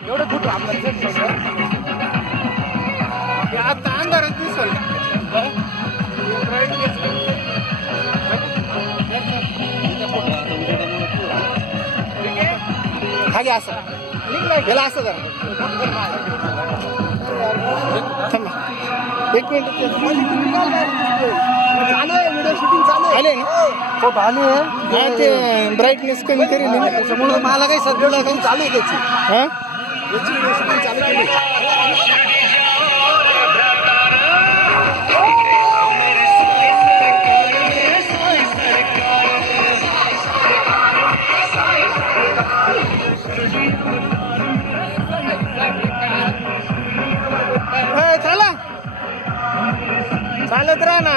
एवढं कुठं आपल्याला सेट सगळं आता अंधारात दिसल. हा घ्या असं. गेला असं जरा. एक मिनिट. व्हिडिओ शूटिंग चालू आले ना? हो आले हा. ते ब्राईटनेस कमी करेल ना. त्याच्यामुळे मला काही सध्या काही चालू आहे त्याची. हा? याची व्हिडिओ शूटिंग चालू केली ए, चला चालत राहा ना.